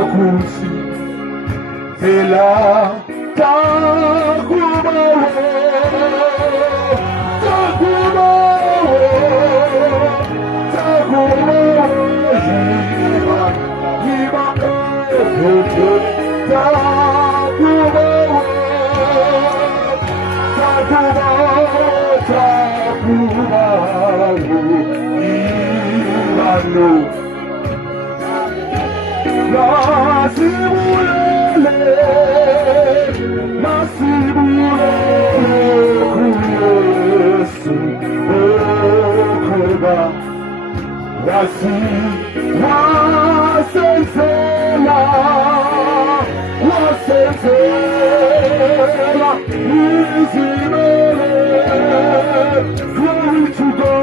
okusi ela takubawe Glory to God.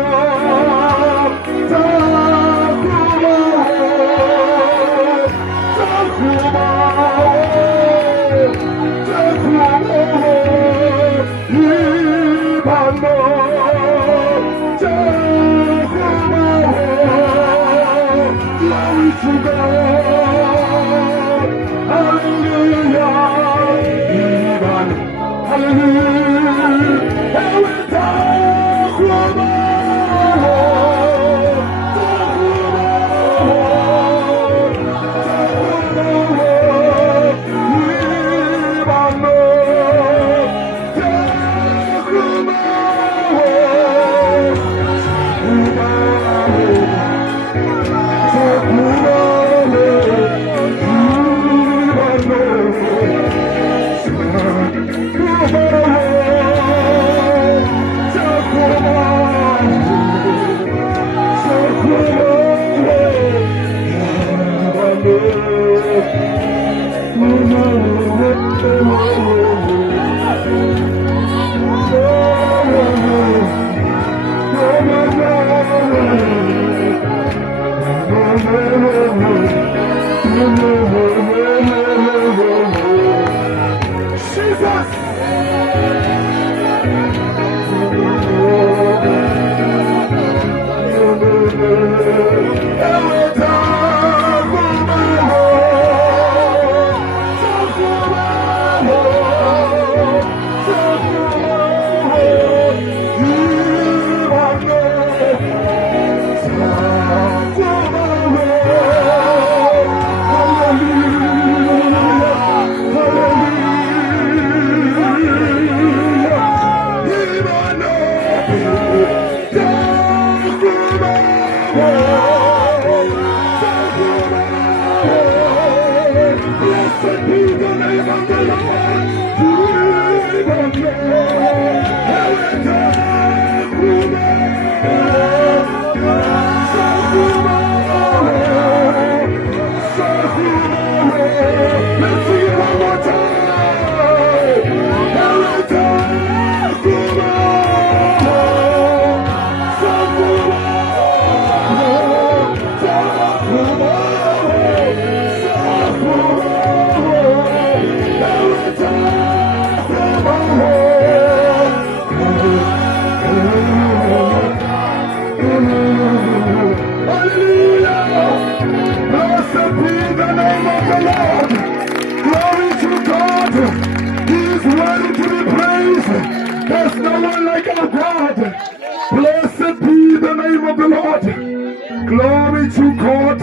Glory to God.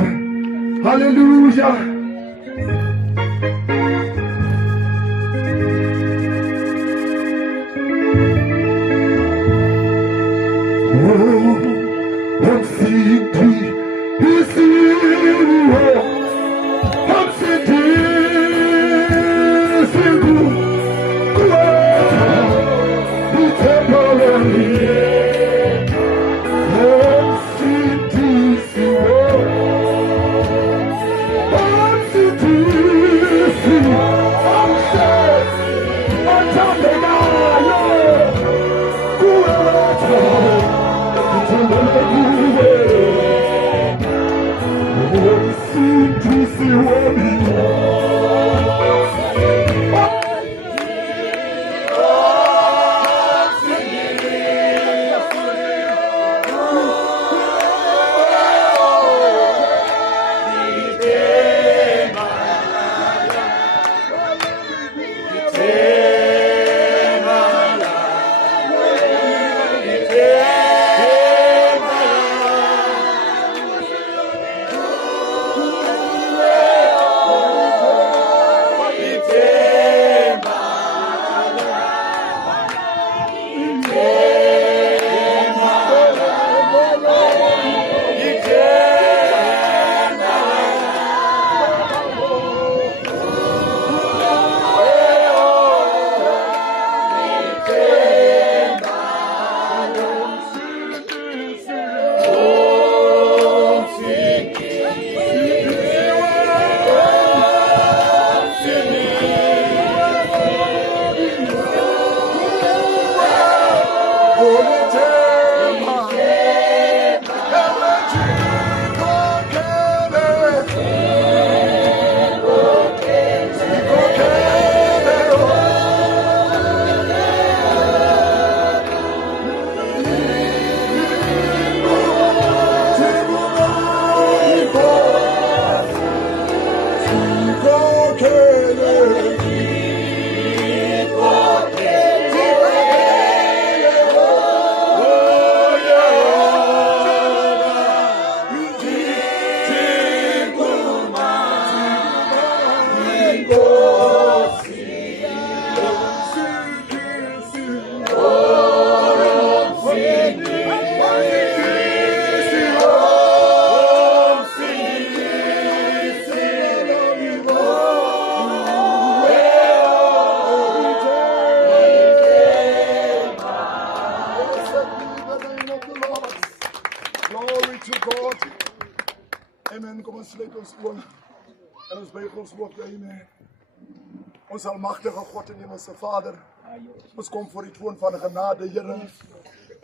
Hallelujah. ons oor en ons buig ons hoofde, amen. Ons almagtige God en hemelse Vader, ons kom voor die troon van genade, Here.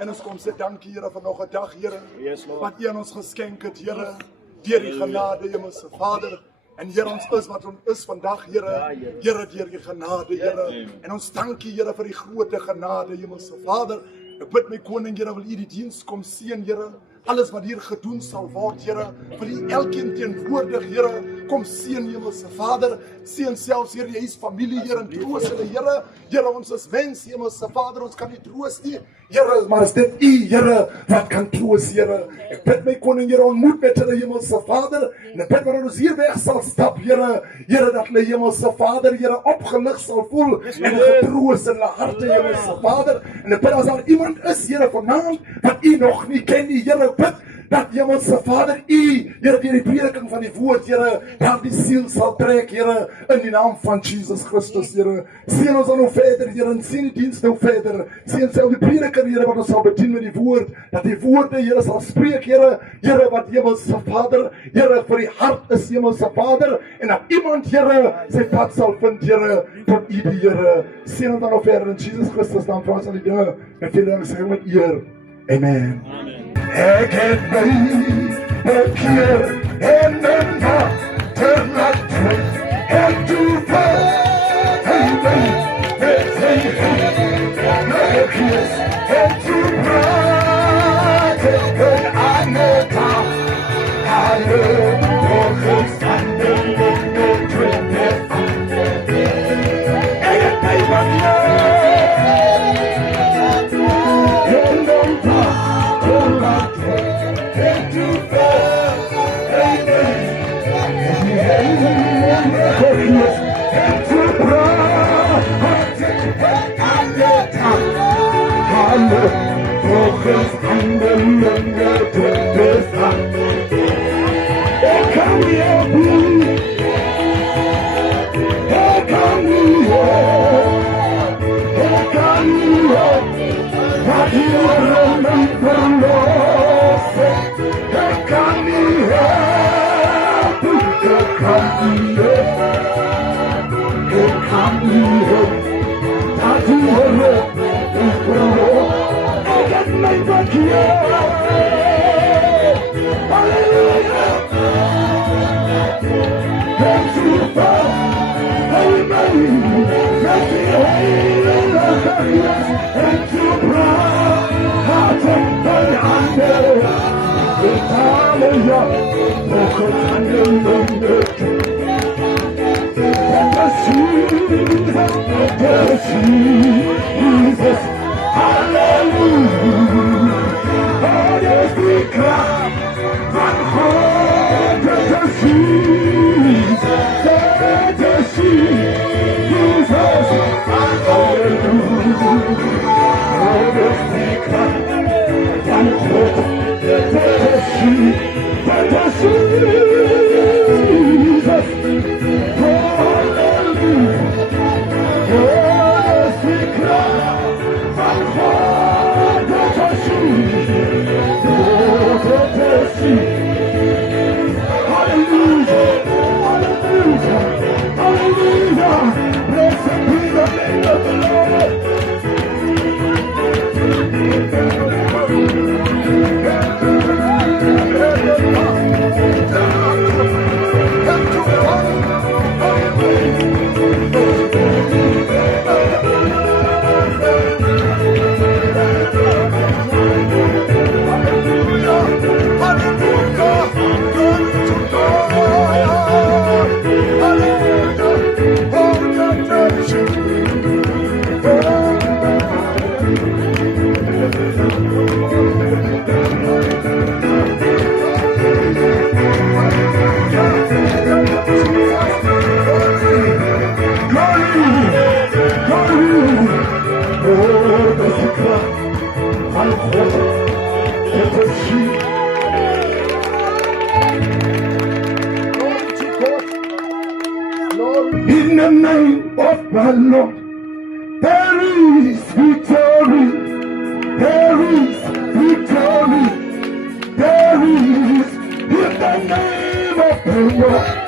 En ons kom sê dankie, Here, vir nog 'n dag, Here. Wat U aan ons geskenk het, Here, deur die genade, hemelse Vader. En Here, ons is wat ons is vandag, Here. Here, deur die genade, Here. En ons dankie, Here, vir die groot genade, hemelse Vader. Ek bid my koning, Here, wil U die diens kom seën, Here. Alles wat hier gedoen sal word, Here, wil U elkeen teenwoordig, Here. Kom seën, hemelse Vader. Seën selfs, Here, die familie, Here, en troos hulle, Here. Here, ons is mens, hemelse Vader, ons kan nie troos nie. Here, maar is dit U, Here, wat kan troos, Here. Ek bid my koning, Here, ontmoet met hulle, hemelse Vader. En ek bid dat ons hier weg sal stap, Here. Here, dat hulle, hemelse Vader, Here, opgelig sal voel en getroos in hulle harte, hemelse Vader. En ek bid as daar iemand is, Here, vanaand wat U nog nie ken nie, Here, bid dat hemelse Vader, U, Here, deur die prediking van die woord, Here, dat die siel sal trek, Here, in die naam van Jesus Christus, Here. Seën ons dan nou verder, Here, en seën die diens nou verder. Seën self die prediker, Here, wat ons sal bedien met die woord, dat die woorde, Here, sal spreek, Here, Here, wat hemelse Vader, Here, vir die hart is, hemelse Vader, en dat iemand, Here, sy pad sal vind, Here, tot U, die Here. Seën ons dan nou verder in Jesus Christus, dan vra ons aan die Here, en veel dank sê met eer. Amen. Ek het my keer en een nacht terlaat en toe val hy my met sy hand my kies en toe praat ek een ander dag alle morgens aan de linden twintig ek het my Volgens anderen de bestaan. Ik kan niet opnieuw. Ik kan niet op. Ik kan niet op. Wat hier me verlossen. Ik kan niet helpen. Ik kan niet op. Ik kan niet op. Dat hier ik verloren. Mijn bakje, halleluja, en super, amen, met die hele nachtjes, en super, had ik een ander, betalen ja, ook het aan je munden. En de Jesus, halleluja. Oh, yes, die kracht van God, dat is Jesus, Jesus, halleluja. Oh, yes, die kracht van God, dat is Jesus, halleluja. Oh, yes, die kracht van God, dat is in the name of my Lord, there is victory, there is victory, there is in the name Hallelujah.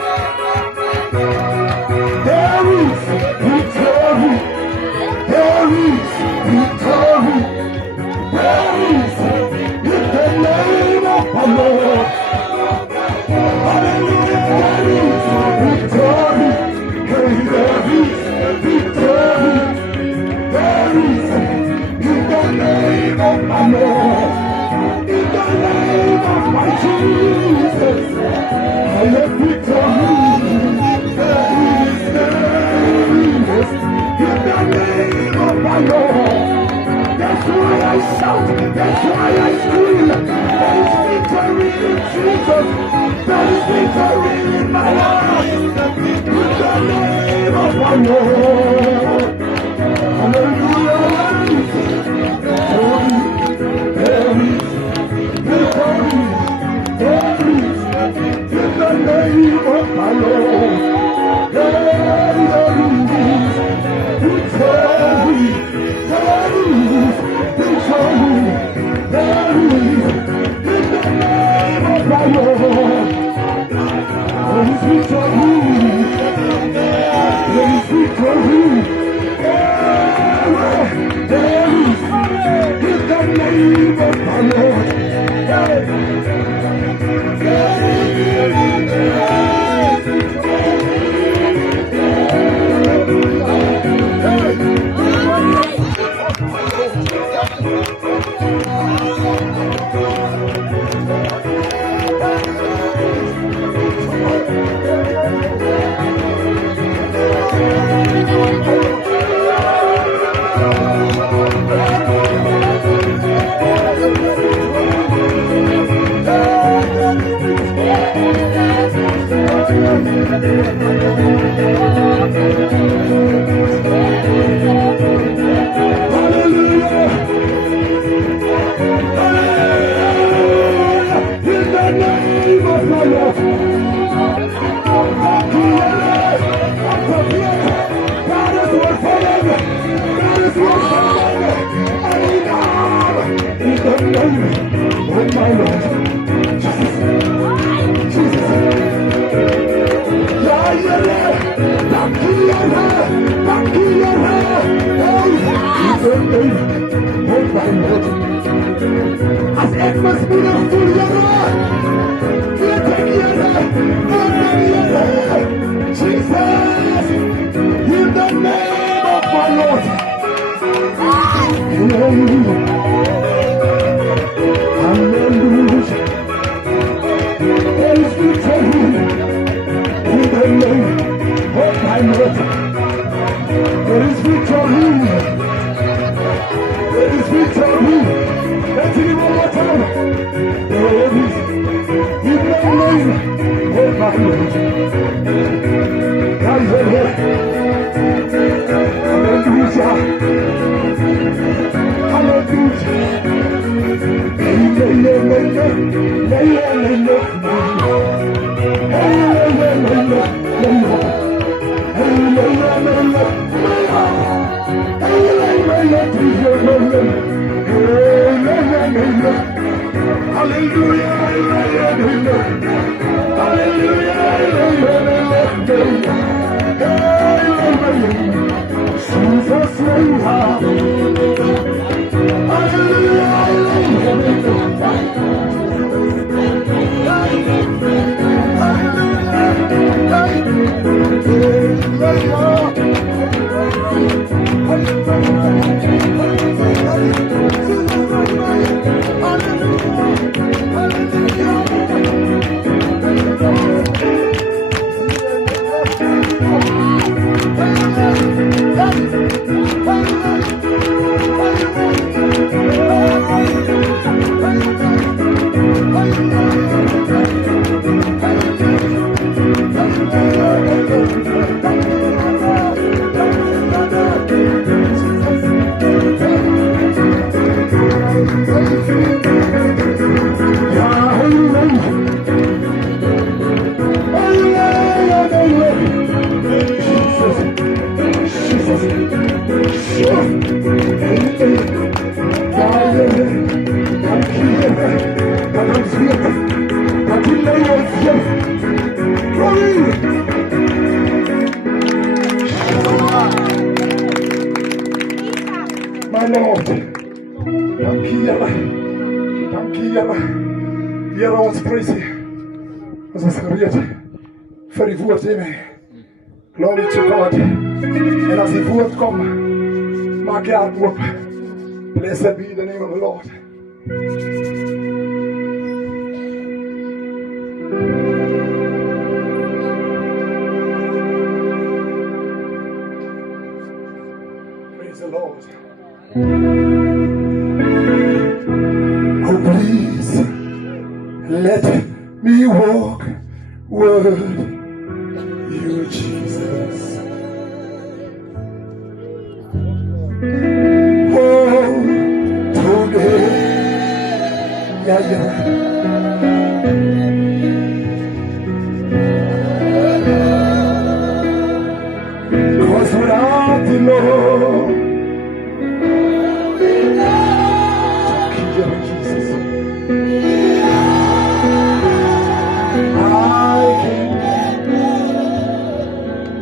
prys U. Ons is gereed vir die woord, amen. Glory to God. En as die woord kom, maak jy hart oop. Blessed be the name of the Lord. Praise the Lord. Oh, please, let me walk with you, Jesus. Oh, today, yeah. Cause without the Lord,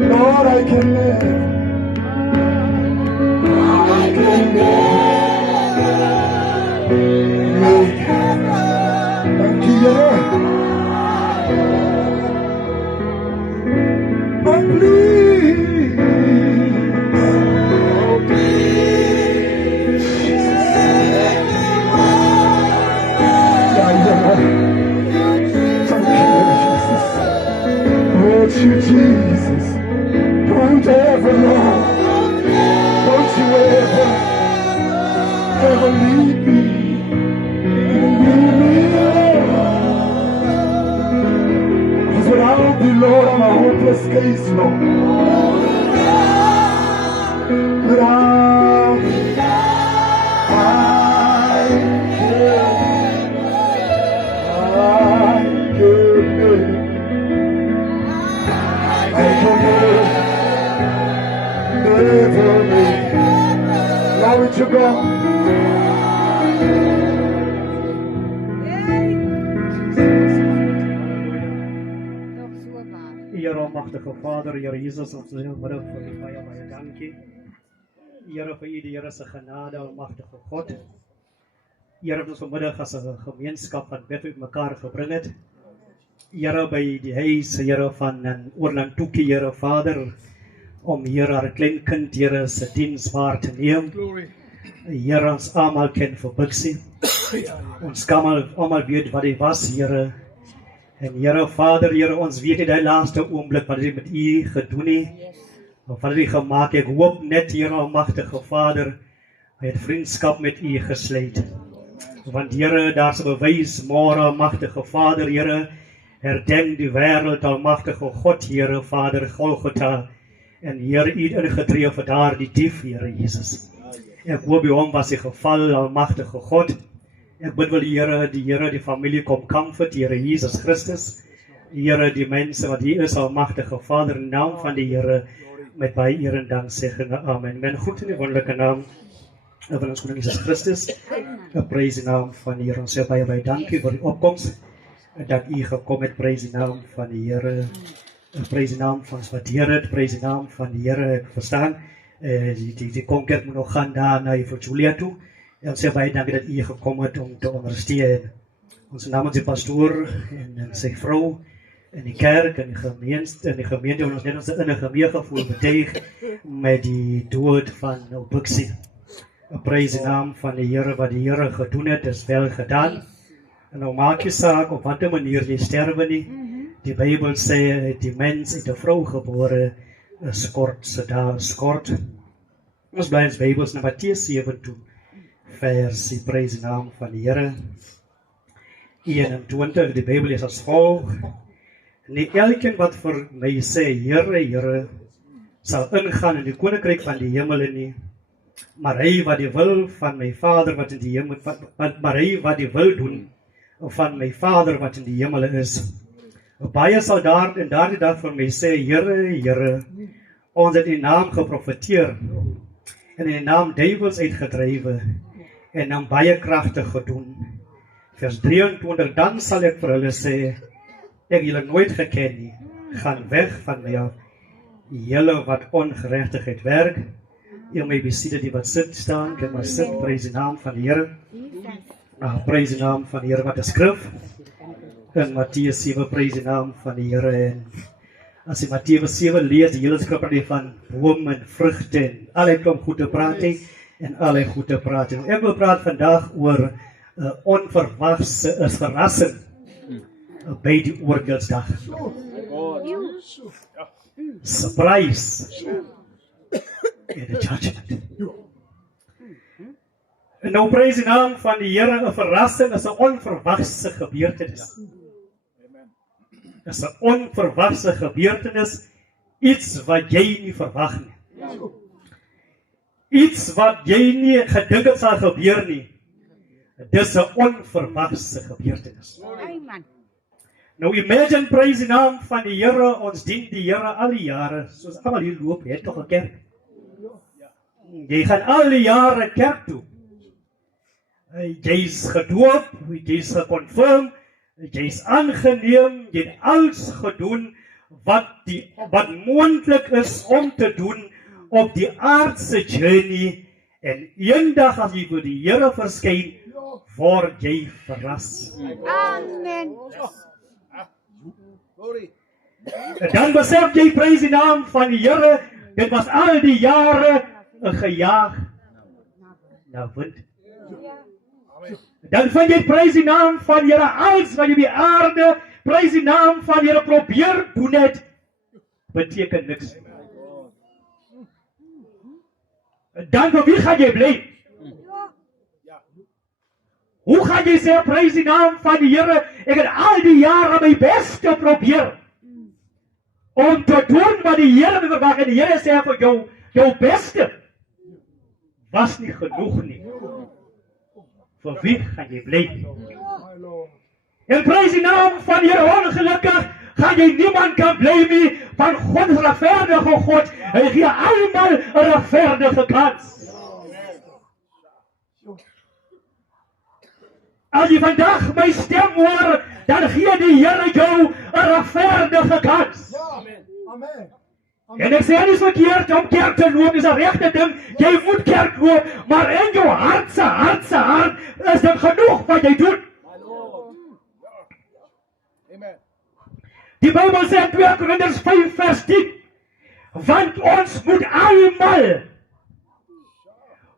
Lord, I can live. I can live. Thank you. Oh, please. Oh, please. Thank you, Jesus. Don't ever know. Don't you ever leave me. Leave me alone. Because without the Lord, I'm a hopeless case, Lord. Without the I Glory to God. Here, almagtige Vader, Here Jesus, ons wil middag vir U baie dankie. Here vir U die Here se genade, almagtige God. Here, ons vanmiddag as 'n gemeenskap van bid mekaar gebring het. Here by die huis, Here van Oorland Toekie, Here Vader, om Here haar kleinkind, Here se diens waar te neem. Here, ons almal ken vir Bixie. Ons almal weet wat hy was, Here. En Here Vader, Here, ons weet die laaste oomblik wat hy met U gedoen het. Of wat hy gemaak het. Ek hoop net, Here almagtige Vader, hy het vriendskap met U gesluit. Want Here, daar's 'n bewys môre, almagtige Vader, Here, herdenk die wêreld, almagtige God, Here Vader, Golgotha. En Here, U het ingetree vir daardie dief, Here Jesus. Ek hoop by hom was die geval, almagtige God. Ek bid wil die Here, die familie kom comfort, Here Jesus Christus. Here, die mense wat hier is, almagtige Vader, in naam van die Here, met baie eer en danksegging. Amen. Men goed in die wonderlike naam van ons koning Jesus Christus. Ek prys die naam van die Here. Ons sê baie dankie vir die opkoms. Dat U gekom het, prys die naam van die Here. Prys die naam van ons wat Here het, prys die naam van die Here. Ek verstaan, die konkerk moet nog gaan daar na Julia toe. En sê baie dankie dat U gekom het om te ondersteun. Ons namens die pastoor en sy vrou in die kerk en die gemeente ons net ons innige meegevoel betuig met die dood van Bixie. Prys die naam van die Here, wat die Here gedoen het, is wel gedaan. En nou maak jy saak op watter manier jy sterwe nie. Die Bybel sê die mens uit 'n vrou gebore skort se dae skort. Ons bly in Bybels na Matteus 7 vers, die prys die naam van die Here. 21, die Bybel is as volg: Nie elkeen wat vir my sê, Here, Here, sal ingaan in die koninkryk van die hemele nie, maar hy wat die wil van my Vader wat in die hemel, maar hy wat die wil doen van my Vader wat in die hemele is. Baie sal in daardie dag vir my sê, Here, Here, ons het in die naam geprofeteer en in die naam duivels uitgedrywe en dan baie kragtig gedoen. Vers 23, dan sal ek vir hulle sê, ek julle nooit geken nie, gaan weg van my af, julle wat ongeregtigheid werk. Jy my besiede die wat sit staan, kan maar sit, prys die naam van die Here. Prys die naam van die Here, wat die skrif in Matteus 7 prys die naam van die Here. En as jy Matteus 7 lees, die hele skrif praat van bome en vrugte en allerlei klomp goed te praat het en allerlei goed te praat. En ek wil praat vandag oor onverwagse verrassing by die oordeelsdag. Surprise in the judgment. En nou prys die naam van die Here, 'n verrassing is 'n onverwagse gebeurtenis. Is 'n onverwagse gebeurtenis, iets wat jy nie verwag nie. Iets wat jy nie gedink het sal gebeur nie. Dis 'n onverwagse gebeurtenis. Nou imagine prys die naam van die Here, ons dien die Here al die jare, soos almal hier loop, jy het toch 'n kerk. Jy gaan al die jare kerk toe. Jy is gedoop, jy is geconfirm, jy is aangeneem, jy het alles gedoen wat moontlik is om te doen op die aardse journey, en eendag as jy vir die Here verskyn, word jy verras. Amen. En dan besef jy prys die naam van die Here, dit was al die jare 'n gejaag na wind. Dan vind jy prys die naam van Here, alles wat jy op die aarde, prys die naam van Here probeer doen het, beteken niks. Dan vir wie gaan jy bly? Hoe gaan jy sê, prys die naam van die Here, ek het al die jare my bes probeer om te doen wat die Here my verwag, en die Here sê vir jou beste was nie genoeg nie. Vir wie gaan jy bly? En prys die naam van die Here, ongelukkig gaan jy niemand kan bly nie, van God is regverdige God, hy gee almal 'n regverdige kans. As jy vandag my stem hoor, dan gee die Here jou 'n regverdige kans. Amen. En ek sê nie verkeerd om kerk te loop, is 'n regte ding, jy moet kerk loop, maar in jou hart is dit genoeg wat jy doen. Die Bybel sê in 2 Korintiërs 5 vers 10, want ons moet almal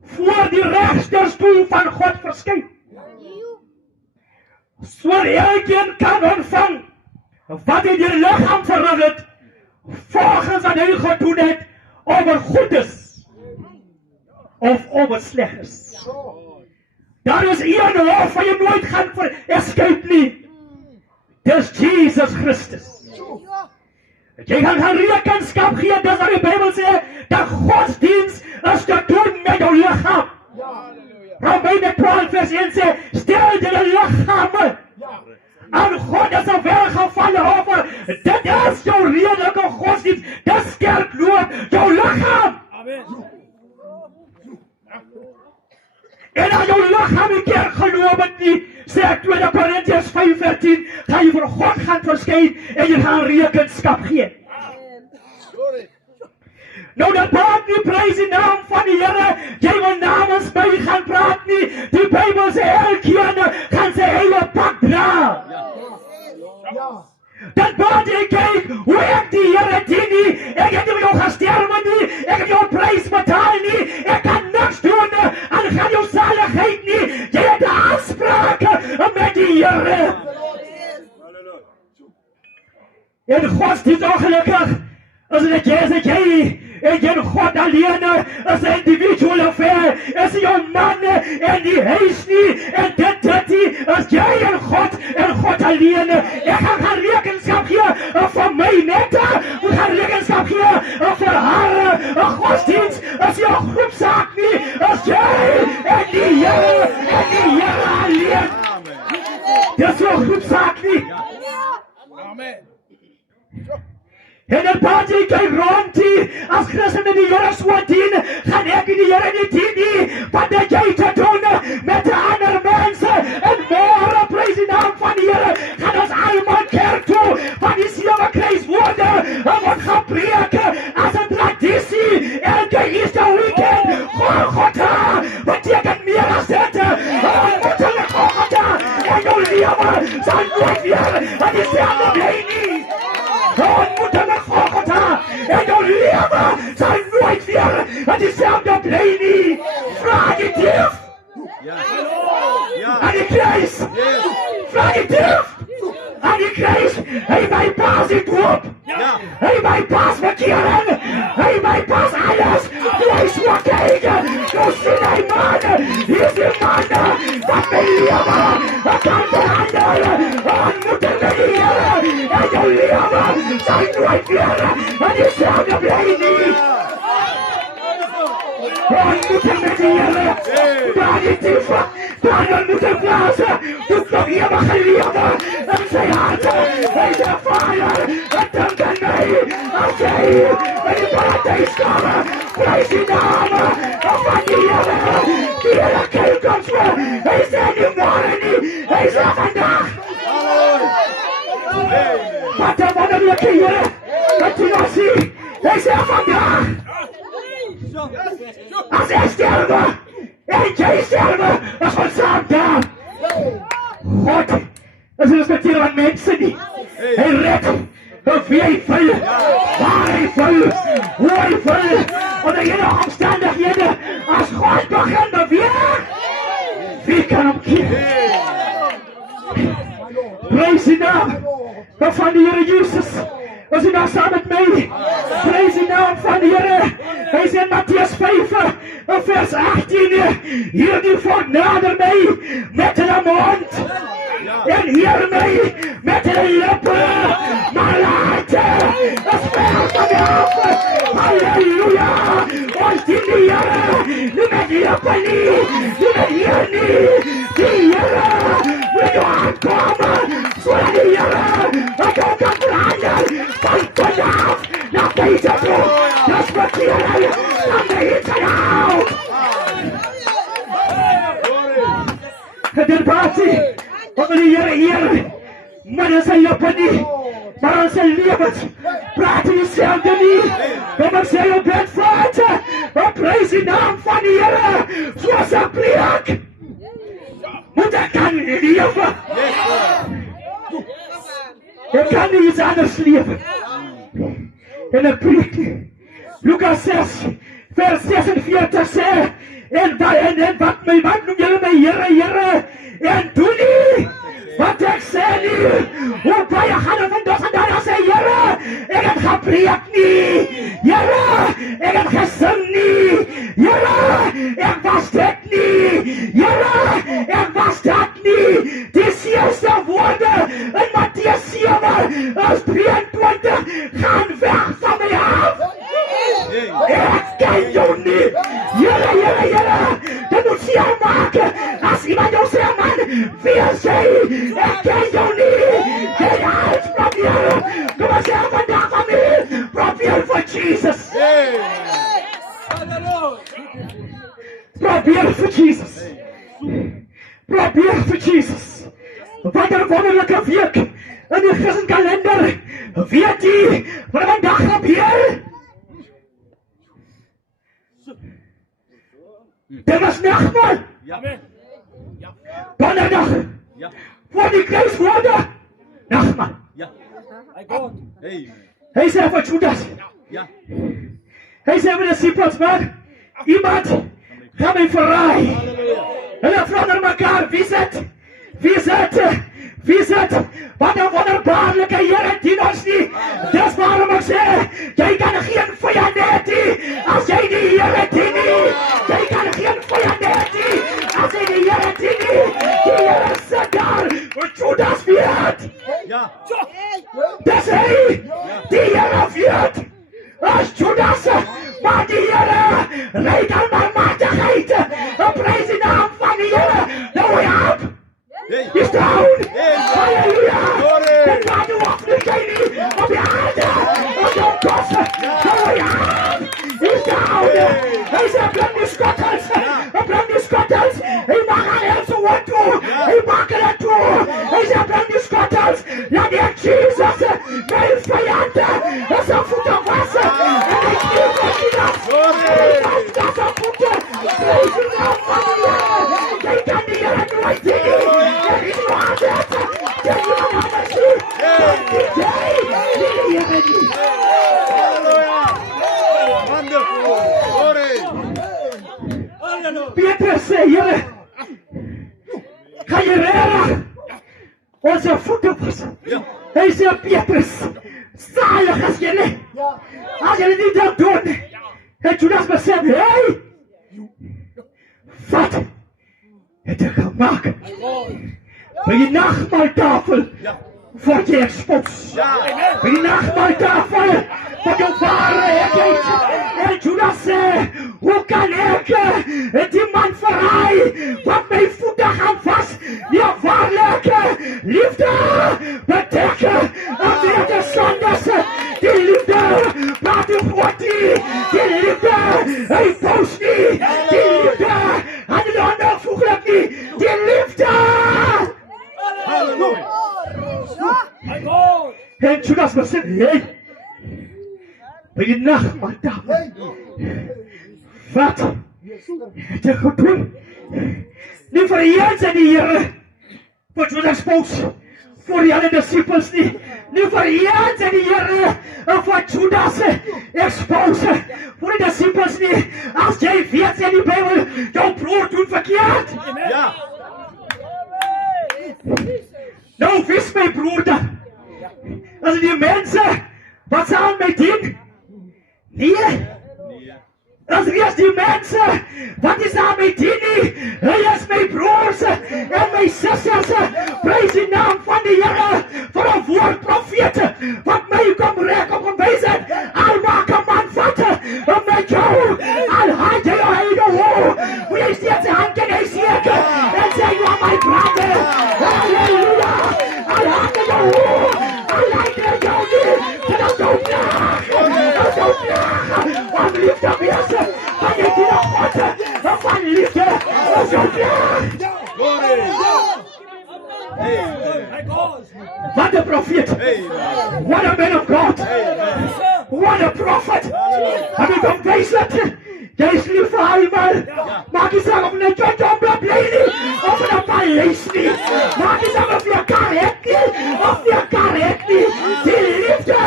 voor die regterstoel van God verskyn. So elkeen kan ontvang wat hy die liggaam verrig het, volgens wat hy gedoen het, of het goed is, of het sleg is. Daar is een hof wat jy nooit gaan escape nie. Dis Jesus Christus. Jy gaan rekenskap gee, dis wat die Bybel sê, dat godsdienst is te doen met jou liggaam. Romeine 12 vers 1 sê, stel julle liggame aan God as 'n welgevalle offer. Dit is jou redelike godsdienst, dis kerkloop, jou liggaam. En as jou liggaam nie kerkgeloof het nie, sê 2 Korintiërs 5:13, gaan jy voor God gaan verskyn en jy gaan rekenskap gee. Nou dat praat nie, prys die naam van die Here, jy wil namens my gaan praat nie, die Bybel sê elkeen gaan sy eie pak dra. Dat praat jy, kyk, hoe ek die Here dien nie, ek het nie met jou gesterwe nie, ek het jou prys betaal nie, ek kan niks doen aan gaan jou saligheid nie, jy het 'n afspraak met die Here. En godsdienst ongelukkig, as dit jy en God alleen is 'n individuele affair, is jou man en die huis nie, en dit is jy en God alleen. Ek gaan rekenskap gee vir my net, ek gaan rekenskap gee vir haar, 'n godsdienst is jou groepsaak nie, is jy en die Here alleen. Dis jou groepsaak nie. Amen. En dan praat jy kyk rond hier, as Christen in die Here so dien, gaan ek in die Here nie dien nie, wat het jy te doen met die ander mense, en môre prys die naam van die Here, gaan ons almal kerk toe, van die 7 kruiswoorde, word gepreek, as 'n tradisie, elke Easter weekend, Golgotha, beteken meer as dit, ontmoeting Golgotha, en jou lewe, sal nooit weer in dieselfde bly nie. Ontmoeting met Golgotha en jou lewe sal nooit weer in dieselfde bly nie. Vra die dief. Aan die kruis. Vra die dief. Aan die kruis. Hy bypass die doop. Hy bypass verkering. Hy bypass alles. Jy so kyk. Jy sien hy man. Hier is die man. Wat my lewe. Ek kan verhandel. Ontmoeting met die Here. En jou lewe sal nooit weer in dieselfde bly nie. Ontmoeting met die Here. Daar die diepe. Daar moet ek blazen. Doet nog eeuwige lewe in sy hart. Hy is een vader. Ek dink aan my. Als jy in die paradijs kom. Prijs die name van die Here. Die Here kyk ons voor. Hy sê nie môre nie. Hy sê vandag. Wat een wonderlijke Here. Dat jy nou sien. Hy sê vandag. As ek sterwe. En jy sterwe, as ons saam daar. God, is ons natuurlijk aan mense nie. Hy red, of wie hy vul, waar hy vul, hoe hy vul, onder jyde omstandighede, as God begin beweeg, wie kan hom keer? Prijs die naam van die Here Jesus. As jy nou saam met my, prijs die naam van die Here. Hy sê in Mattheus 5, vers 18, hierdie volk nader my met hulle mond, en heer my met hulle lippe, maar laat is ver van my af. Halleluja, ons dien die Here, nie met lippe nie, nie met hier nie, die Here wil jou aankom, sodat die Here wat jou kan verhandel, van vanaf na deze toe. That's what you are on the inside out. Dan praat sy, omdat die Here hier, maar in sy lippe nie, maar in sy lewens, praat hy dieselfde nie, kom ek sê jou bed vaat, en prijs die naam van die Here, soos ek preek, moet ek kan lewe, ek kan nie iets anders lewe, en ek preek nie, Lukas 6, vers 46 sê, en wat noem julle my Here, Here, en doen nie, wat ek sê nie, hoe baie gaan van dos en daar sê, Here, ek het gepreek nie, Here, ek het gesing nie, Here, ek was dit nie, Here, ek was dat nie, die 6ste woorde in Mattheus 7, is 23, gaan weg van my af, ek ken jou nie, Here, dit moet sy maak, as iemand jou sê, man, wie is jy, ek ken jou nie, jy uit, probeer, kom ons sê vandag van my, probeer vir Jesus, probeer vir Jesus, probeer vir Jesus, wat een wonderlijke week, in die Christenkalender, weet jy, wat vandag gebeur, dit was nagmaal. Donderdag. Voor die kruiswoorde. Nagmaal. Hy sê vir Judas. Hy sê vir die disciples, man, iemand gaan my verraai. Hulle vra na mekaar, wie is het? Wie is het? Wie is het? Wat een wonderbaarlijke Here dien ons nie. Dis waarom ek sê, jy kan geen vijand hê nie, as jy die Here dien nie. Jy kan geen vijand hê nie, as jy die Here dien nie. Die Here sit daar, en Judas weet. Dis hy, die Here weet. As Judas, maar die Here, rijd al my machtigheid, en prijs die naam van die Here. Nou hy op. He's down! Hallelujah! Den laat u afvliegen nie op je handen, op jouw kosten. Hallelujah! He's down! Hij zegt, breng die schottels! Breng die schottels! Hij mag aan hem zo wat toe! Hij mag er toe! Hij zegt, breng die schottels! Laat die Jesus, mijn vijanden, zijn voeten wassen! En hij knielt op die das! Hij vast zijn voeten! Prijs de naam van de Heer! Jij kan die Heer nooit zien! Er is nog altijd! Petrus sê, Here, gaan jy reg ons voete was. Hy sê, Petrus, salig as jy as jy nie dat doen. En Judas besef, hey, wat het jy gemaak? By die nagmaaltafel word jy expos. By die nagmaaltafel word jou ware ekheid. En Judas sê, hoe kan ek die man verraai wat my voete gaan vas? Ja, waarlik, liefde beteken weer de zondes. Die liefde praat u voort nie. Die liefde, hy boos nie. Die liefde, aan die ander voeglik nie. Die liefde! Halleluja! En Judas besef, hey, by die nagmaaltafel, wat het jy gedoen? Nie vir eens in die Here, vir Judas boos, vir die ander disciples nie. Nie vir eens in die Here, vir Judas expose, vir die disciples nie. As jy weet in die Bybel, jou broer doen verkeerd. Ja. Nou vis my broer dan. As die mense, wat saam met dien? Nee. As wees die mense, wat is saam met dien nie? Hy is my broers en my susters. Prys die naam van die Here vir 'n woord profete wat my kom reg op gewys het. Al maak 'n man vat om met jou. Al haat jy jou hoor. Hoe jy steeds hand kan hy seker. En sê you are my brother. Halleluja. Al haat jy jou hoor. Al haat jy jou nie. Dat jou vraag. Dat jou vraag. Wat liefde wees. Van jy die God. Van liefde. Dat jou vraag. What a prophet! What a man of God! What a prophet! Heb je dan bezig? Jy is lief vir almal. Maak nie saak of net jou bly nie, of in 'n paleis nie. Maak nie saak of jy kar het nie, of jy kar het nie. Die liefde,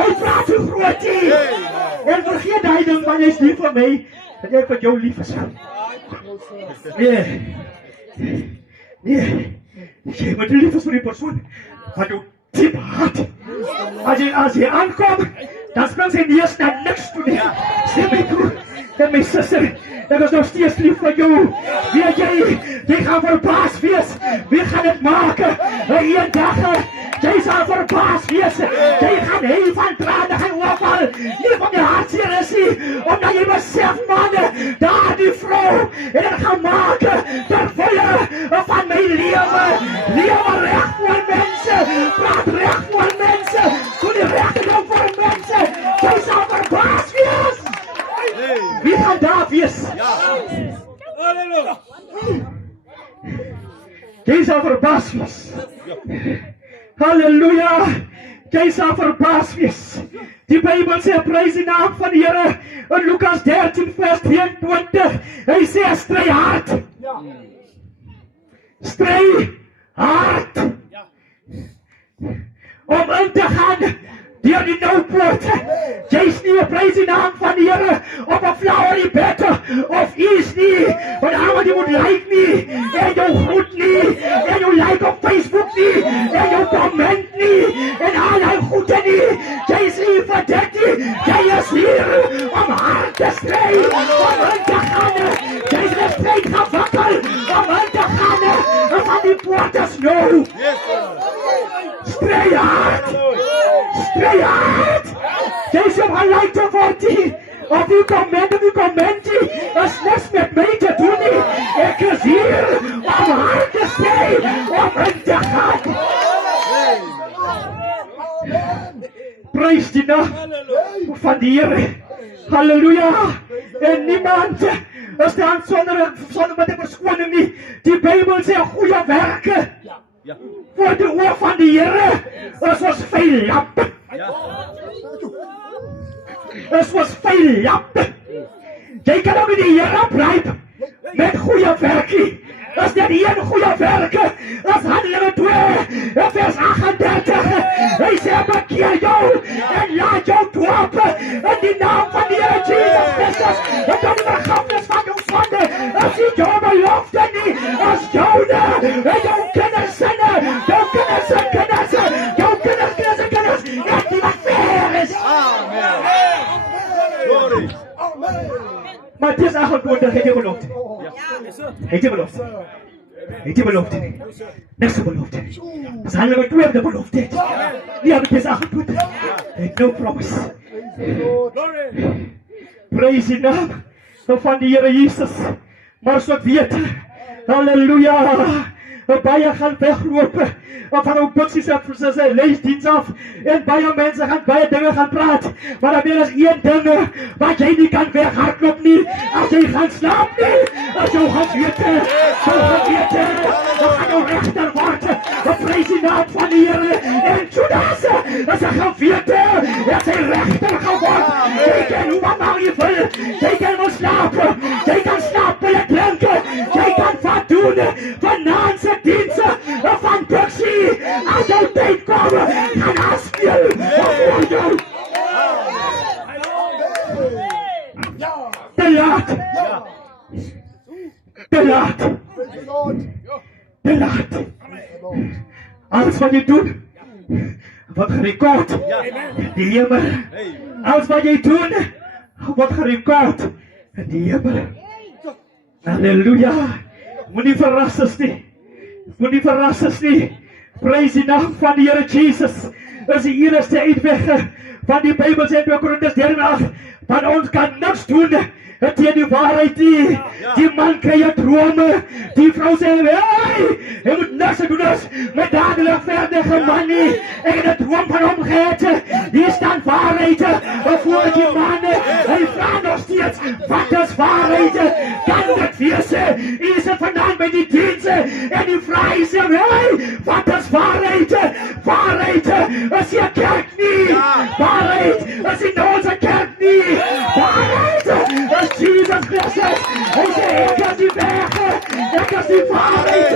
hy praat so groot nie. En vergeet daai ding van jy's lief vir my, dat ek vir jou lief is. Nee. Nee. Jy moet lief is vir die persoon wat jou diep hart. As jy aankom, dan speel sy nie eens na niks toe nie. Sê my broer en my suster, ek is nog steeds lief vir jou. Weet jy gaan verbaas wees. Wie gaan dit maak? Een dag, jy sal verbaas wees. Jy gaan heel van trane gaan oorval. Nie van die hartseer is nie, omdat jy besef, man, daar die vrou, en het gaan maak, terwille van my lewe. Lewe recht voor mense, praat recht voor mense, doe die rechte ding voor mense. Jy sal verbaas wees. Wie gaan daar wees? Halleluja. Jy sal verbaas wees. Halleluja. Jy sal verbaas wees. Die Bybel sê, prys die naam van die Here in Lukas 13 vers 22. Hy sê, stry hard. Stry hard. Om in te gaan deur die noupoort. Jy's nie, prys die naam van die Here op 'n flower in bed of iets nie. Want almal die moet like nie, en jou groet nie, en jou like op Facebook nie, en jou comment nie, en al die goede nie. Jy's nie vir dit nie. Jy is hier om hard te stry, om in te gaan. Jy's in 'n stryd gewakkel, om in te gaan, van die poortes nou. Stry hard. Stry hard. Jy sê maar like te word nie. Of u comment nie, is niks met my te doen nie. Ek is hier om hard te stry, om in te gaan. Prys die naam van die Here. Halleluja. En niemand is dan sonder met 'n verskoning nie. Die Bybel sê goeie werke voor die oor van die Here is ons vuil lamp. Is ons vuil lamp. Jy kan ook in die Here bly met goeie werkie. is dit een goeie werke, is Handelinge 2, vers 38, hy sê, bekeer jou, en laat jou doop, in die naam van die Here Jesus Christus, en tot die vergifnis van jou sonde, as jy jou belofte nie, as joune, en jou kinders sinne, jou kinders se kinders, jou kinders, en die wat ver is. Glory. Mattheus 28, het jy belofte? Het jy belofte? Het jy belofte? Niks te belofte. Dis Handelinge 2 de belofte. Nie Mattheus 28. Het no promise. Praise die naam van die Here Jesus. Maar so ek weet, halleluja, baie gaan wegloop van ou boksies af vir sy leesdiens af, en baie mense gaan baie dinge gaan praat, maar daar is een ding wat jy nie kan weghardloop nie, as jy gaan slaap nie, as jy gaan weet, dan gaan jou rechter word, prys die naam van die Here, en Judas, as hy gaan weet, as hy rechter gaan word, jy kan hoe wat jy wil, jy kan wel slaap, jy kan slaap by die klinke, jy kan wat doen, vanaand se dienste, van boksie, as jou tyd kom, gaan afspeel, voor jou. Te laat. Te laat. Te laat. Alles wat jy doen, word gerekord. Die hemel. Alles wat jy doen, word gerekord. Die hemel. Halleluja. Moenie verras is nie. Moenie verras is nie. Prys die naam van die Here Jesus. Is die enigste uitweg van die Bybel sê in 2 Korintiërs 13:8, van ons kan niks doen teen die waarheid nie. Die man kry drome, die vrou sê, hey, jy moet niks doen as met dadelijk verdige man nie. Ek het 'n droom van hom gehad. Hier staan waarheid voor die man. Hy vraag nog steeds, wat is waarheid? Kan dit wees? Is het vandaan by die dienste? En die vrou sê, hey, wat is waarheid? Waarheid is die kerk nie. Waarheid is die Noordse kerk nie. Waarheid is Jesus Christus. Hy sê, ek is die weg, ek is die waarheid,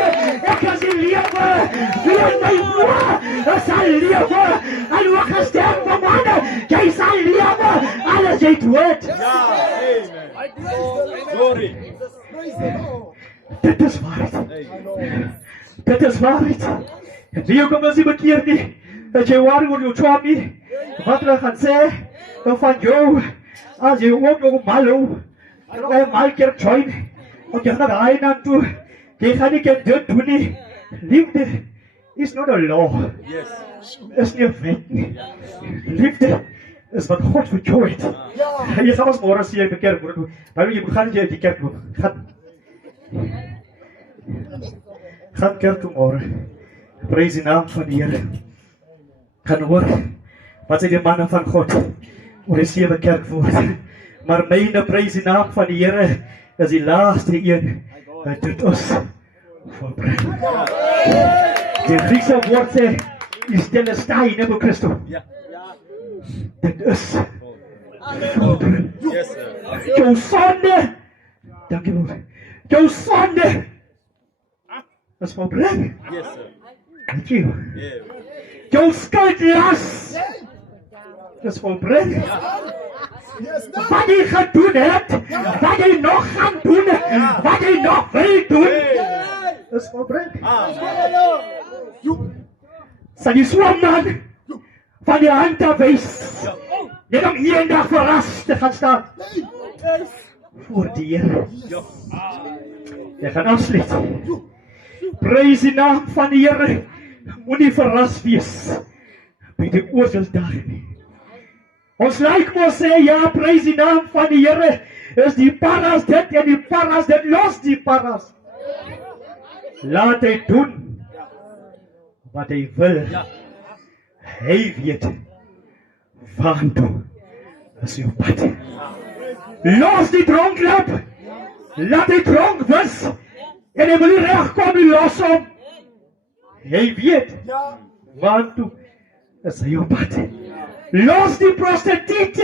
ek is die lewe. Wie in my woord sal lewe, en ook gesterf van manne, jy sal lewe, alles jy dood. Glory. Dit is waarheid. Dit is waarheid. Wie ook al is die bekeer nie, dat jy waar oor jou chop nie, wat hulle gaan sê, van jou, as jy ook nog malo, en nog een malkerk join, want jy gaan naar na toe, jy gaan nie kan dit doen nie. Liefde is not a law, is nie 'n wet nie. Liefde is wat God vir jou het. Jy gaan ons môre sê jy bekeer word, maar jy gaan nie uit die kerk loop. Gaan kerk toe môre. Prys die naam van die Here. Gaan hoor wat sê die manne van God oor die 7 kerkwoord. Maar myne prys die naam van die Here is die laaste een wat dit ons volbring. Die Griekse woord sê, is telestai nebo Christo. Dit is volbring. Jou sonde, dankie Lord, jou sonde is volbring. Thank you. Jou skuldlas is volbring. Wat jy gedoen het, wat jy nog gaan doen, wat jy nog wil doen, is volbring. Sal jy so man van die hand af wys, net om eendag verras te gaan staan voor die Here. Jy gaan afsluit. Prys die naam van die Here. Moenie verras wees by die oordeelsdag nie. Ons lyk mos sê, ja, prys die naam van die Here, is die paras dit en die paras dit, los die paras. Laat hy doen wat hy wil. Hy weet waartoe is jou pad. Los die dronklap, laat hy dronk wees, en hy wil nie regkom nie, los hom. Hy weet waartoe is hy op pad. Los die prostituut,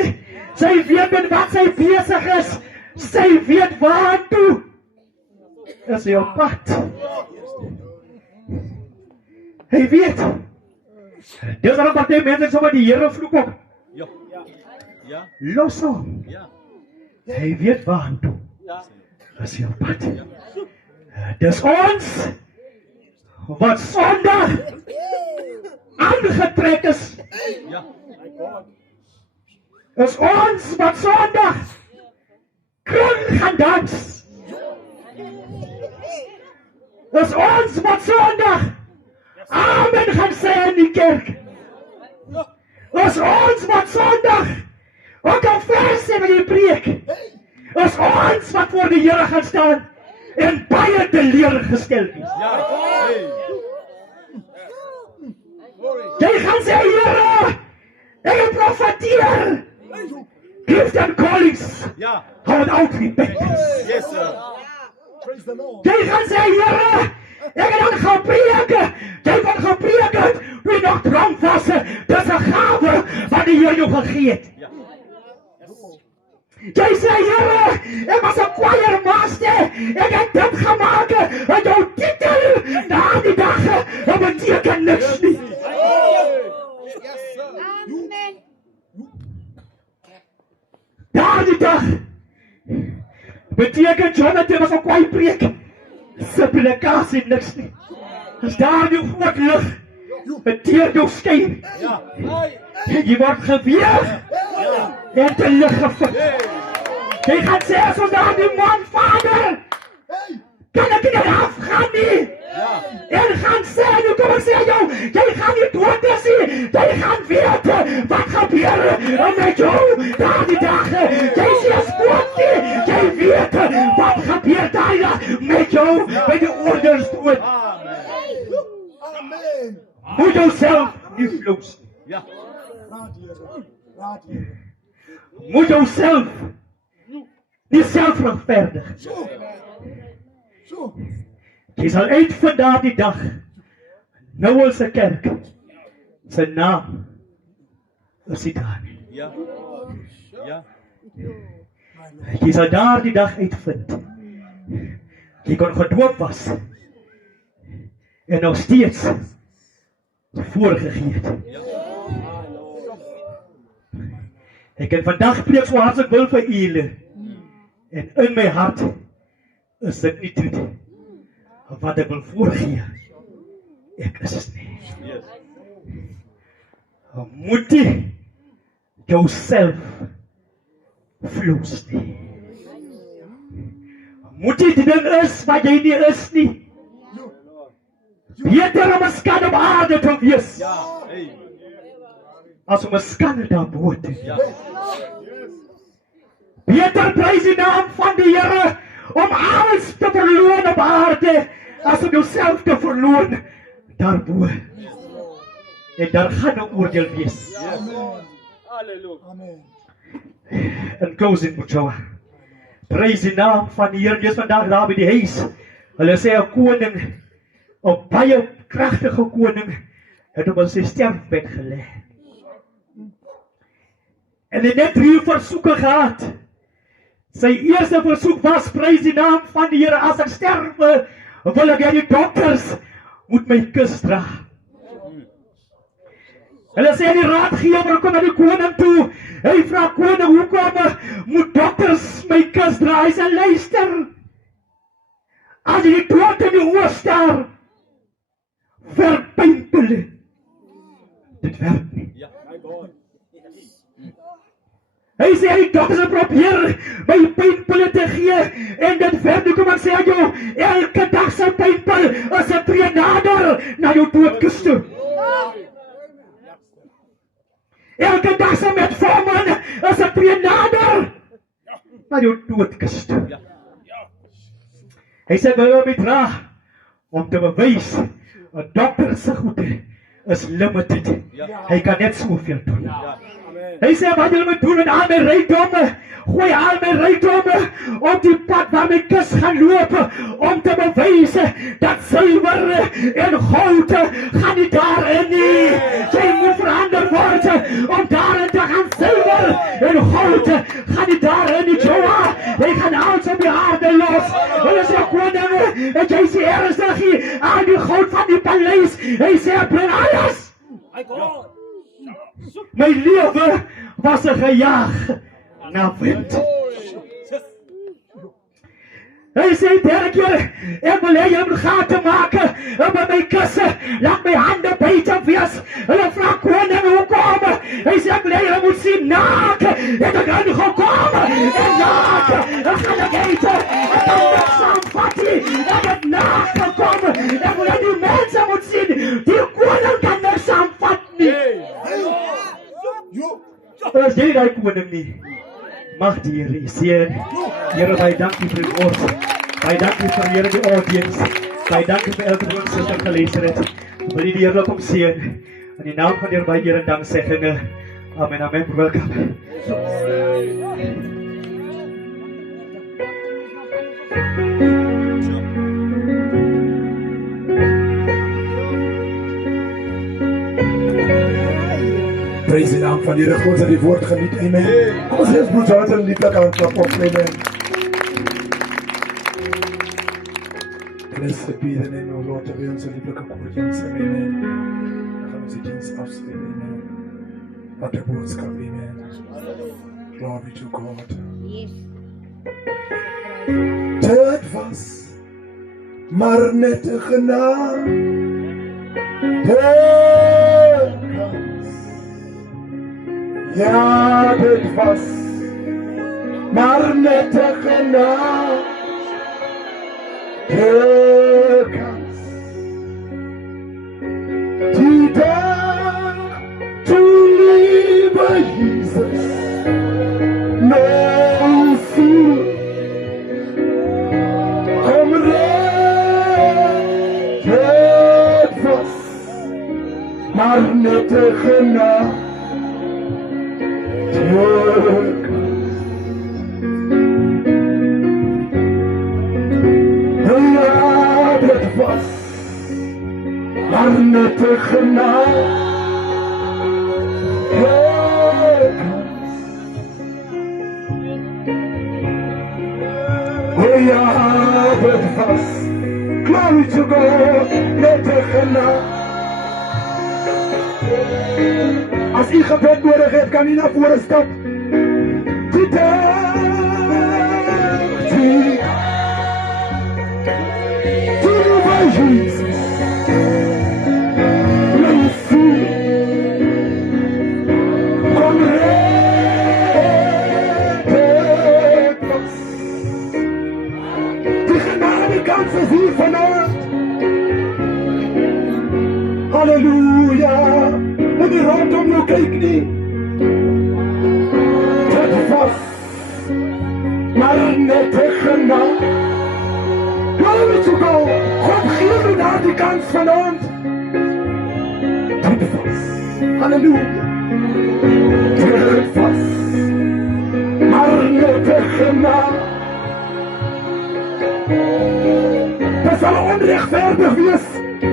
sy weet met wat sy besig is, sy weet waartoe is hy op pad. Hy weet, dis al 'n party mense sommer die Here vloek op. Ja. Los hom. Ja. Hy weet waartoe. Is hy op pad. Dis ons wat Sondag aangetrek is. Ja. Is ons wat Sondag kring gaan dans. Is ons wat Sondag amen gaan sê in die kerk. Is ons wat Sondag ook al vers sê met die preek. Is ons wat voor die Here gaan staan en baie teleurgestel wees. Ja. Hey. Jy gaan sê, Here, ek profeteer. Gift and callings. Ja. Without repentance. Yes, sir. Praise the Lord. Jy gaan sê, Here, ek het dan gaan preek. Jy het gaan preek het, toe jy nog drank was. Dis 'n gawe wat die Here jou gegee het. Ja. Jy sê, Here, ek was 'n choir master. Ek het dit gemaak. En jou titel na die dag, dat beteken niks nie. Daardie dag beteken Jonathan was 'n kwaai preek. Supplikasie niks nie. As daar die groot lig beteer jou skyn. Ja. Jy word geweeg en te lig gevat. Jy gaan sê as ons daar die man vader kan ek nie afgaan nie. Ja. En gaan sê, nu kom ek sê jou, jy gaan nie dood is nie. Jy gaan weet wat gebeur met jou daardie dag. Jy sê as dood nie. Jy weet wat gebeur daar met jou by die oordeelsdood. Amen. Moet jouself nie vloes. Ja. Raad Here. Raad Here. Moet jouself nie selfregverdig. Zo. Zo. Jy sal uitvind daardie dag, nou is 'n kerk, sy naam is nie daar nie. Ja. Ja. Jy sal daardie dag uitvind, jy kon gedoop was, en nog steeds voorgegee het. Ek kan vandag preek so hard as ek wil vir julle, en in my hart is dit nie toe wat ek wil voorgee. Ek is nie. Yes. Moet jy jouself vloes nie. Moet jy die ding is wat jy nie is nie. Beter om 'n skat op aarde te wees, Ja. Hey. as om 'n skat daarbo te wees. Ja. Beter prys die naam van die Here om alles te verloon op aarde, as om jouself te verloon daarbo. En daar gaan 'n oordeel wees. Halleluja. Amen. In closing, Botswana, prys die naam van die Here. Jy's vandag daar by die huis. Hulle sê 'n koning, 'n baie kragtige koning, het op sy sterfbed gelê. En hy het net 3 versoeke gehad. Sy eerste versoek was, prys die naam van die Here, as ek sterf, wil ek hê die dokters moet my kus dra. Hulle sê die raadgewer kom na die koning toe. Hy vra koning, hoekom moet dokters my kus dra? Hy sê, luister, as jy die dood in die oë staar, vir pynpille, dit werk nie. Ja. Hy sê die dokters het probeer my pynpille te gee, en dit werk nie. Kom ek sê aan jou, elke dag sy pynpil is 'n tree nader na jou doodkus toe. Elke dag sy metformin is 'n tree nader na jou doodkus toe. Ja. Hy sê, wil my dra om te bewys, 'n dokter se goede is limited. Ja. Hy kan net soveel doen. Ja. Hy sê, wat jy moet doen met al my rykdomme, gooi al my rykdomme op die pad waar my kus gaan loop, om te bewys dat silwer en goud gaan nie daarin nie. Jy moet verander word om daarin te gaan. Silwer en goud gaan nie daarin nie, Joa. Hy gaan alles op die aarde los. Hulle sê, koning, dat jy sê ernstig hier aan die goud van die paleis. Hy sê ek bring alles. My lewe was 'n gejaag na wind. Hy sê derde keer, ek wil hê jy moet gate maak op my kusse, laat my hande buite wees. Hulle vra koning hoekom? Hy sê ek wil hê jy moet sien naak. Ek kan nie gekom en naak. Ek gaan ek eet. Ek kan niks aanvat nie. Ek het naak gekom. Ek wil hê die mense moet sien. Die koning kan niks aanvat nie. Ons sê die koning nie. Mag die Here u seën. Here, baie dankie vir die woord. Baie dankie vir Here die audience. Baie dankie vir elke persoon wat geluister het. Wil die Here kom seën. In die naam van die Here baie eer en danksegging. Amen. Amen. Welkom. Prijs die naam van die Here. Ons het die woord geniet. Amen. Kom ons eens broers uit en lieflik aan klap op. Amen. Blessed be the name of Lord. Terwijl onze lieflijke koortjes. Amen. Dan gaan we de dienst afspelen. Amen. Wat de boodschap. Amen. Glory to God. Het was maar net een genade. Ja, dit was maar net een genade. De kans. Die dag toen lieve Jezus nou viel. Kom red, het was maar net een genade. Ja, dit was maar net een genade. Ja, dit was, glory to God, net een genade. Als u gebed nodig heeft, kan u naar voren stappen. Die dag, die van Jezus. Mijn ziel, kom red was. Die genadekans is hier vanavond. Halleluja. En die rondom jou kyk nie. Dit was maar net een genade. Glory to God. God geef u naar die kans van ons. Dit was. Halleluja. Dit was maar net een genade. Het zal onrechtvaardig wees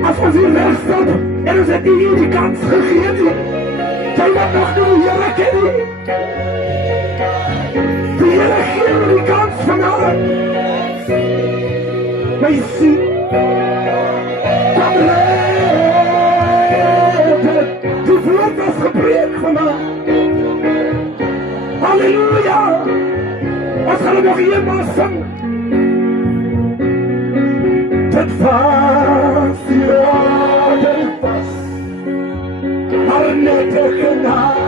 als ons hier wegstappen. En ons het hier die kans gegeven. Jij wat nog niet de Heere kennen. De Heere geeft die kans vanavond. Maar je ziet, kom redden. Die vloed was gepreekt vanavond. Halleluja. Ons gaan nog eenmaal zingen. Het was ja, het was maar net een genade.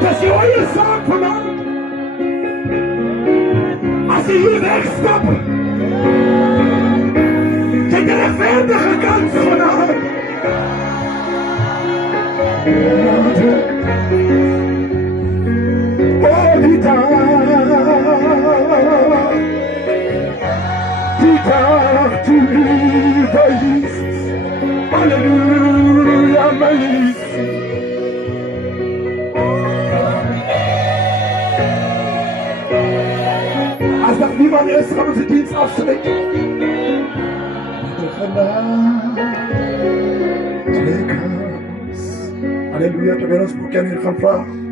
Dat is jouw je zaak vanavond. Als je hier wegstapt, zit de rechtvaardige kans vanavond. Oh, die dag. Dag toe lieve Jezus, halleluja mijn Jezus. Als dat niemand is, gaan we de dienst afsluiten. De genade, halleluja, terwijl ons bekenden gaan vragen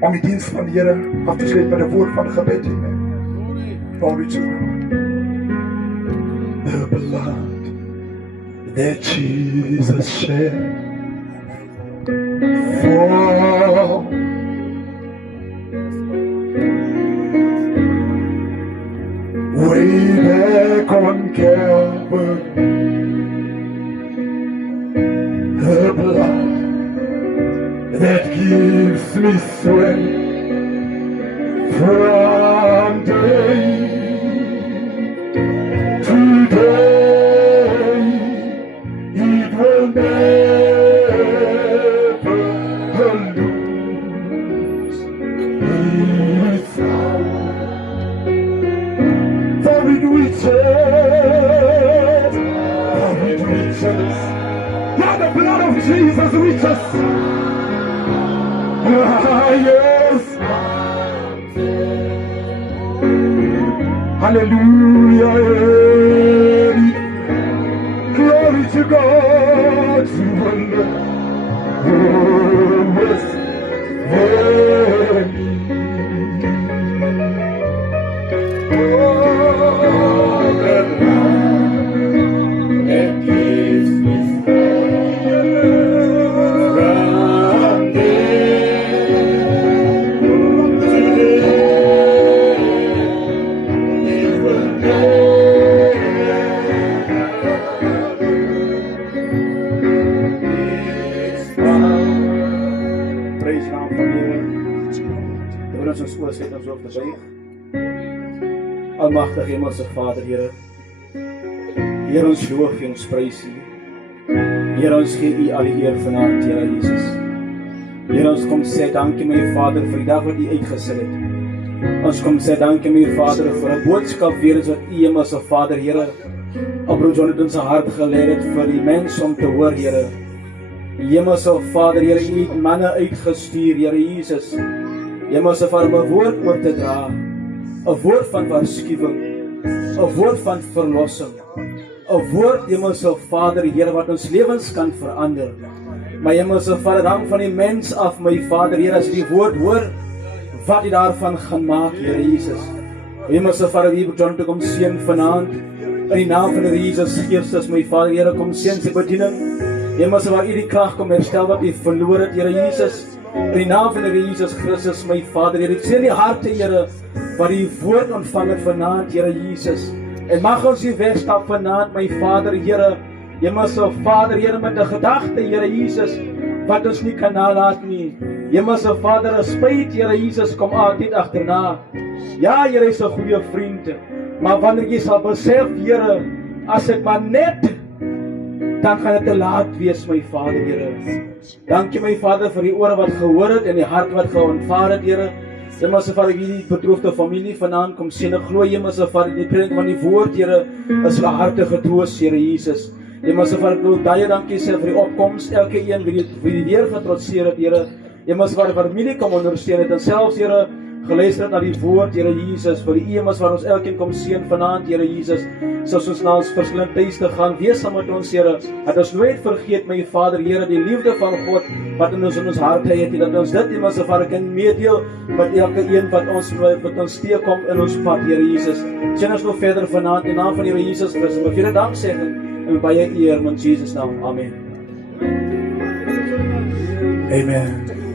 om die dienst van de Heere af te sluiten met de woord van het gebed. Glory to God. the blood that Jesus shed for way back on Calvary. The blood that gives me strength from day to day. It will never lose its power. For it reaches, yeah, the blood of Jesus reaches. Yes. Hallelujah. Glory to God. To the West. Almagtige Hemelse Vader, Here. Here, ons loof en ons prys U. Here, ons gee U al die eer vanaand, Here Jesus. Here, ons kom sê dankie my Vader vir die dag wat U uitgesit het. Ons kom sê dankie my Vader vir 'n boodskap weer eens wat U Hemelse Vader, Here, op Broer Jonathan se hart gelê het vir die mens om te hoor, Here. Hemelse Vader, Here, U het manne uitgestuur, Here Jesus. Hemelse Vader, 'n woord oor te dra. 'n woord van waarskuwing, 'n woord van verlossing, 'n woord, Hemelse Vader, Here, wat ons lewens kan verander. Maar Hemelse Vader, hang van die mens af, my Vader, Here, as jy die woord hoor, wat jy daarvan gaan maak, Here Jesus. Hemelse Vader, wie John te kom seën vanaand, in die naam van die Jesus Christus, my Vader, Here, kom seën sy bediening. Hemelse Vader, U die krag kom herstel wat U verloor het, Here Jesus. In die naam van die Jesus Christus, my Vader, Here, ek sien die harte, Here, wat die woord ontvang het vanaand, Here Jesus. En mag ons hier wegstap vanaand, my Vader, Here, Hemelse Vader, Here, met 'n gedagte, Here Jesus, wat ons nie kan nalat nie. Hemelse Vader, 'n spyt, Here Jesus, kom altyd agterna. Ja, Here is 'n goeie vriend, maar wanneer jy sal besef, Here, as ek maar net, dan gaan dit te laat wees, my Vader, Here. Dankie, my Vader, vir die ore wat gehoor het en die hart wat geontvaar het, Here. Hemelse Vader, die betroofde familie vanaand kom sien, ek glo, Hemelse Vader, die preding van die woord, Here, is 'n hartige troos, Here Jesus. Hemelse Vader, ek wil baie dankie sê vir die opkoms, elke een wie die weer getrotseer het, Here. Hemelse Vader, familie kom ondersteun het, en selfs, Here, geluister na die woord, Here Jesus, vir die Hemelse waar ons elkeen kom seën vanaand, Here Jesus, soos ons na ons verskillende tuiste gaan, wees saam met ons, Here, dat ons nooit vergeet, my Vader, Here, die liefde van God, wat in ons harte het, dat ons dit, Hemelse Vader, kan meedeel, met elke een wat ons teekom in ons pad, Here Jesus. Sien ons nog verder vanaand, in naam van Here Jesus Christus, maar vir dank zeggen, en baie eer, in Jesus naam, amen. Amen.